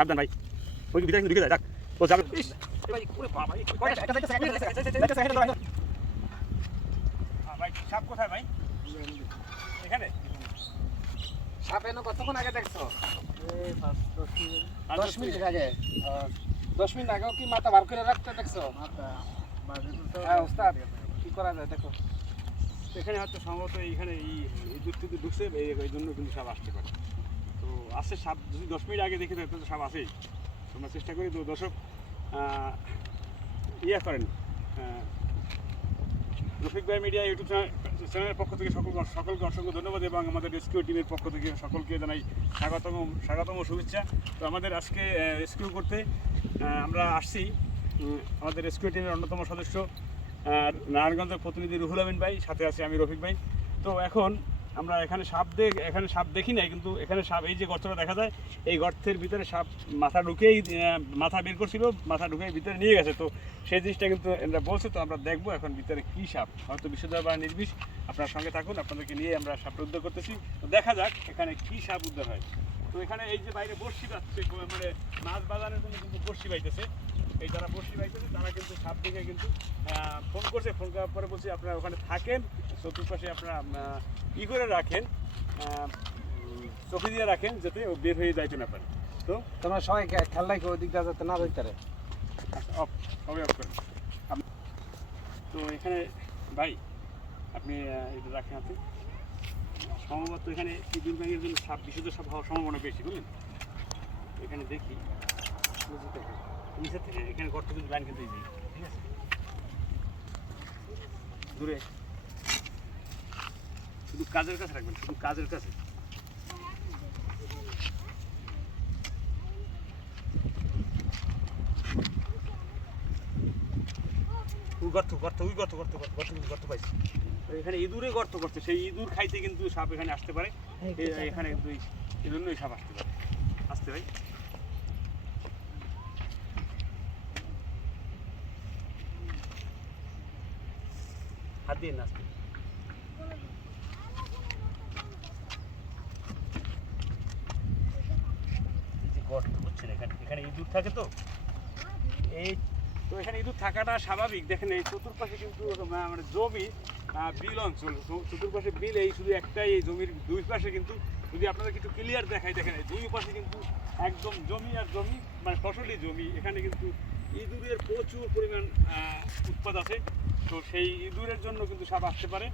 সাবধান ভাই, ওই ভিতরে কিন্তু ঢুকে যায়, যাক ও যাবে। ভাই সাপ কোথায় ভাই? এখানে সাপ এনে কতক্ষণ আগে দেখছো? 10 মিনিট আগে। 10 মিনিট আগেও কি মাথা বার করে রাখতে দেখছো? হ্যাঁ ওস্তাদ, কি করা যায় দেখো। এখানে হয়তো সম্ভবত এইখানে এই দুধ ঢুকছে, এই জন্য কিন্তু সাপ আসতে পারে। তো আসে সাপ, যদি 10 মিনিট আগে দেখে তো সাপ আসেই। তোমরা চেষ্টা করি। তো দর্শক ইয়ে করেন, রফিক ভাই মিডিয়া ইউটিউব চ্যানেলের পক্ষ থেকে সকলকে অসংখ্য ধন্যবাদ, এবং আমাদের রেস্কিউ টিমের পক্ষ থেকে সকলকে জানাই স্বাগতম শুভেচ্ছা। তো আমাদের আজকে রেস্কিউ করতে আমরা আসছি, আমাদের রেস্কিউ টিমের অন্যতম সদস্য নারায়ণগঞ্জের প্রতিনিধি রুহুল আমিন ভাই, সাথে আছে আমি রফিক ভাই। তো এখন আমরা এখানে সাপ দেখি নাই, কিন্তু এখানে সাপ, এই যে গর্তটা দেখা যায়, এই গর্তের ভিতরে সাপ মাথা বের করছিল, মাথা ঢুকেই ভিতরে নিয়ে গেছে। তো সেই জিনিসটা কিন্তু এরা বলছে। তো আমরা দেখবো এখন ভিতরে কী সাপ, হয়তো বিষধর বা নির্বিষ। আপনার সঙ্গে থাকুন, আপনাদেরকে নিয়ে আমরা সাপটা উদ্ধার করতেছি। তো দেখা যাক এখানে কী সাপ উদ্ধার হয়। তো এখানে এই যে বাইরে বড়শি পাচ্ছে, মানে মাছ বাজানোর জন্য কিন্তু বড়শি বাইতেছে। এই যারা বড়শি বাইতেছে তারা কিন্তু সাপ দেখে কিন্তু ফোন করছে, ফোন করার পরে বলছে আপনারা ওখানে থাকেন, চতুর্পাশে আপনারা করে রাখেন, চোখে দিয়ে রাখেন, যাতে ও বের হয়ে যাইতে না পারে। তো তোমরা সবাই খেয়াল রাখো ওই দিকটা যাতে না ধরতে পারে। সবাই অফ করেন। তো এখানে ভাই আপনি এটা রাখেন হাতে। সম্ভবত এখানে ইঁদুর ব্যাঙের জন্য সাপ, বিশুদ্ধ সাপ হওয়ার সম্ভাবনা বেশি, বুঝলেন। এখানে দেখি নিচের থেকে এখানে গর্ত কিন্তু ব্যান কিন্তু ইজি, ঠিক আছে, দূরে শুধু কাজের কাছে রাখবেন, শুধু কাজের কাছে। গর্ত পাইছি। এখানে ইঁদুরে গর্ত করছে, সেই ইঁদুর খাইতে কিন্তু সাপ এখানে আসতে পারে। এখানে কিন্তু এই জন্যই সাপ আসতে পারে। আসতে ভাই, হাত দিয়ে না আসতে। গর্ত বুঝছেন, এখানে ইঁদুর থাকে। তো এখানে ইঁদুর থাকাটা স্বাভাবিক। দেখেন এই চতুর্পাশে কিন্তু মানে জমি, বিল অঞ্চল, চতুর্পাশে বিল, এই শুধু একটাই এই জমির দুই পাশে কিন্তু, যদি আপনাদের কিছু ক্লিয়ার দেখাই, দেখেন এই দুই পাশে কিন্তু একদম জমি আর জমি, মানে ফসলি জমি। এখানে কিন্তু ইঁদুরের প্রচুর পরিমাণ উৎপাদ আছে। তো সেই ইঁদুরের জন্য কিন্তু সাপ আসতে পারে।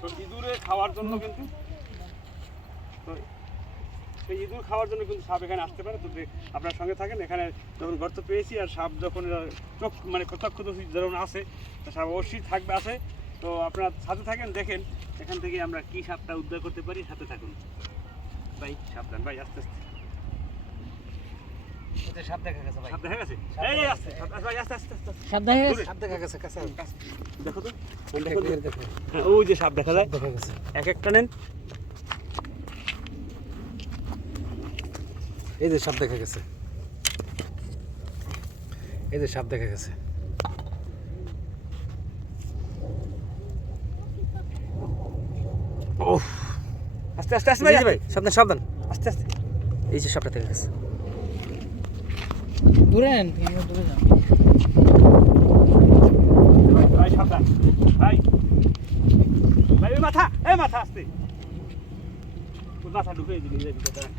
তো ইঁদুরে খাওয়ার জন্য কিন্তু, তো সেই ইঁদুর খাওয়ার জন্য কিন্তু সাপ এখানে আসতে পারে। তো আপনার সঙ্গে থাকেন। এখানে যখন গর্ত পেয়েছি আর সাপ যখন চোখ মানে প্রত্যক্ষদর্শী যখন আসে, সাপ অবশ্যই থাকবে, আসে। তো আপনারা সাথে থাকেন, দেখেন এখান থেকে আমরা কি সাপটা উদ্ধার করতে পারি। সাথে থাকুন ভাই, সাবধান ভাই, আস্তে আস্তে। সাপ দেখা গেছে ভাই, সাপ দেখা গেছে, এই আস্তে ভাই, আস্তে আস্তে আস্তে। সাপ দেখা গেছে কাছে দেখো তো, দেখো। হ্যাঁ, ওই যে সাপ দেখা যায়, দেখা গেছে। এক একটা নেন। এই যে সাপ দেখা গেছে, এই যে সাপ দেখা গেছে। ওহ, আস্তে আস্তে আস্তে ভাই, সাবধান সাবধান, আস্তে আস্তে। এই যে সাপটা দেখা গেছে। দূরে নেন, আমরা দূরে যান। ভাই সাবধান ভাই, ভাই মাথা, মাথা আস্তে, মাথা ঢুকে দিলি ভিতরে।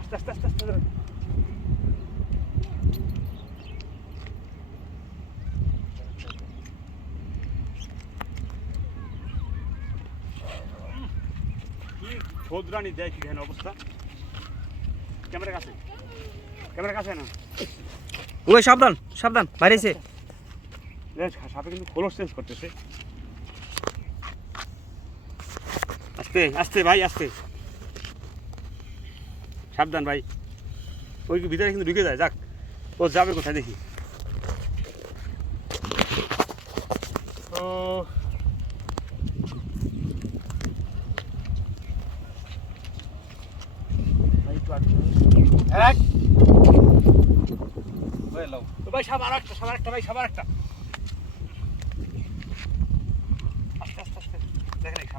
আস্তে আস্তে আস্তে আস্তে। কি ছোদরানি দেয়, কি দেখেন অবস্থা। ক্যামেরা কাছে না। ওই সাবধান সাবধান, বাইরেছে। সাপে কিন্তু খোলস চেঞ্জ করতেছে। আস্তে আস্তে ভাই, আস্তে, সাবধান ভাই। ওই ভিতরে কিন্তু ঢুকে যায়, যাক ও যাবে কোথায় দেখি। তো ভাই সাপ আর একটা, ভাই সাপ আর একটা। আস্তে আস্তে আস্তে।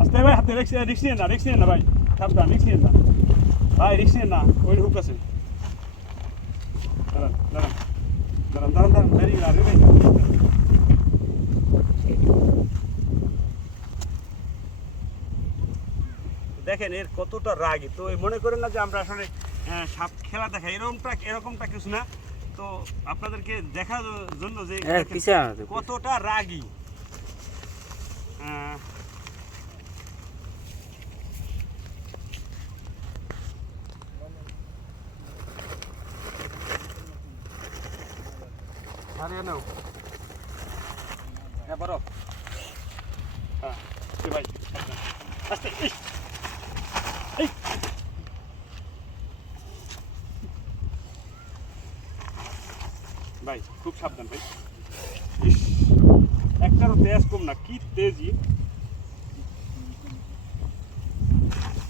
আস্তে ভাই, হাতে রিক্স নিয়ে না ভাই, সাবধান, রিক্স নিয়ে না ভাই, রিক্স নিয়ে না, ওই হুক আছে। দাঁড়ান, ভেরি গুড, আরে ভাই। দেখেন এর কতটা রাগী, তো এই মনে করেন না যে আমরা আসলে সাপ খেলা দেখাই, এরকমটা কিছু না। তো আপনাদেরকে দেখার জন্য যে দেখেন কতটা রাগী। হারিয়ে নাও হ্যাঁ বড় হ্যাঁ ভাই, আস্তে, এই ভাই খুব সাবধান ভাই। ইস, একটারও তেজ কম না, কি তেজি।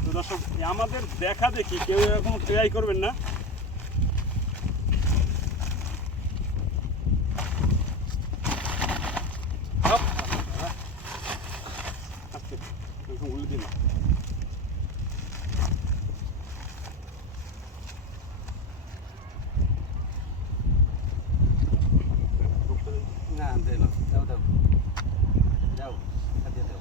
তো দর্শক, আমাদের দেখা দেখি কেউ এরকম ট্রাই করবেন না। আস্তে, এরকম উল্লে দিন। না দে না দাও যাও হাতে দাও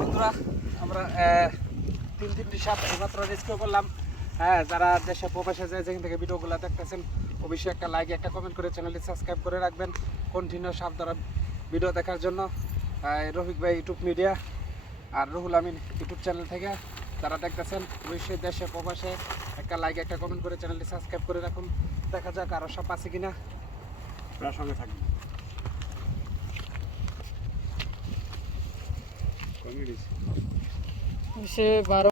বন্ধুরা আমরা তিনটি সাপ এইমাত্র রেস্কিউ করলাম। হ্যাঁ, যারা দেশে প্রবাসে যায় যেখান থেকে ভিডিওগুলো দেখতেছেন অবশ্যই একটা লাইক একটা কমেন্ট করে চ্যানেলটি সাবস্ক্রাইব করে রাখবেন কন্টিনিউ সাপ ধরা ভিডিও দেখার জন্য। রফিক ভাই ইউটিউব মিডিয়া আর রুহুল আমিন ইউটিউব চ্যানেল থেকে যারা দেখতেছেন অবশ্যই দেশে প্রবাসে একটা লাইক একটা কমেন্ট করে চ্যানেলটি সাবস্ক্রাইব করে রাখুন। দেখা যাক আরও সাপ আছে কিনা, আপনার সঙ্গে থাকবেন। সে 12